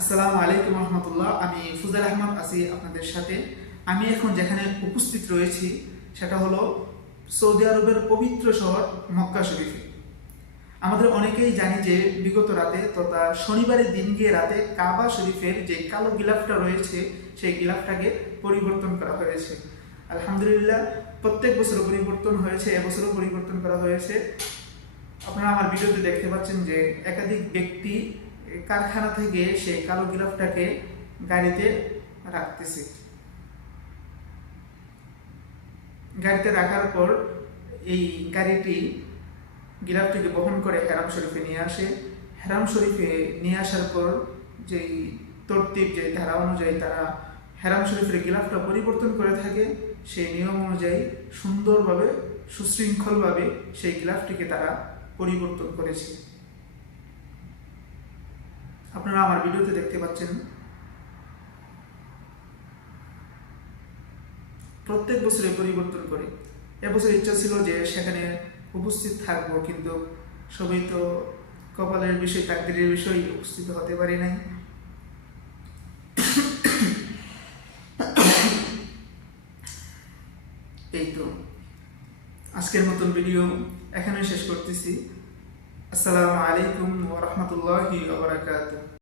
আসসালামু আলাইকুম রহমতুল্লাহ। আমি ফুজাল আহমদ আছি আপনাদের সাথে। আমি এখন যেখানে উপস্থিত রয়েছি, সেটা হলো সৌদি আরবের পবিত্র শহর মক্কা শরীফে। আমাদের অনেকেই জানি যে বিগত রাতে তথা শনিবারের দিন গিয়ে রাতে কাবা শরীফের যে কালো গিলাফটা রয়েছে, সেই গিলাফটাকে পরিবর্তন করা হয়েছে। আলহামদুলিল্লাহ, প্রত্যেক বছর পরিবর্তন হয়েছে, এবছরও পরিবর্তন করা হয়েছে। আপনারা আমার ভিডিওতে দেখতে পাচ্ছেন যে একাধিক ব্যক্তি কারখানা থেকে সেই কালো গিলাফটাকে গাড়িতে রাখতেছে। গাড়িতে রাখার পর এই গাড়িটি গিলাফটিকে বহন করে হেরাম শরীফে নিয়ে আসে। হেরাম শরীফে নিয়ে আসার পর যেই তরতিব যে ধারা অনুযায়ী তারা হেরাম শরীফের গিলাফটা পরিবর্তন করে থাকে, সেই নিয়ম অনুযায়ী সুন্দরভাবে, সুশৃঙ্খলভাবে সেই গিলাফটিকে তারা পরিবর্তন করেছে। আপনারা আমার ভিডিওতে দেখতে পাচ্ছেন। প্রত্যেক বছরে পরিবর্তন করে। এবছর ইচ্ছা ছিল যে সেখানে উপস্থিত থাকব, কিন্তু সবই তো কপালের বিষয়, তাকদিরের বিষয় উপস্থিত হতে পারি নাই। এই তো। আজকের মতন ভিডিও এখানে শেষ করতেছি। আসসালামু আলাইকুম। warahmatullahi wabarakatuh.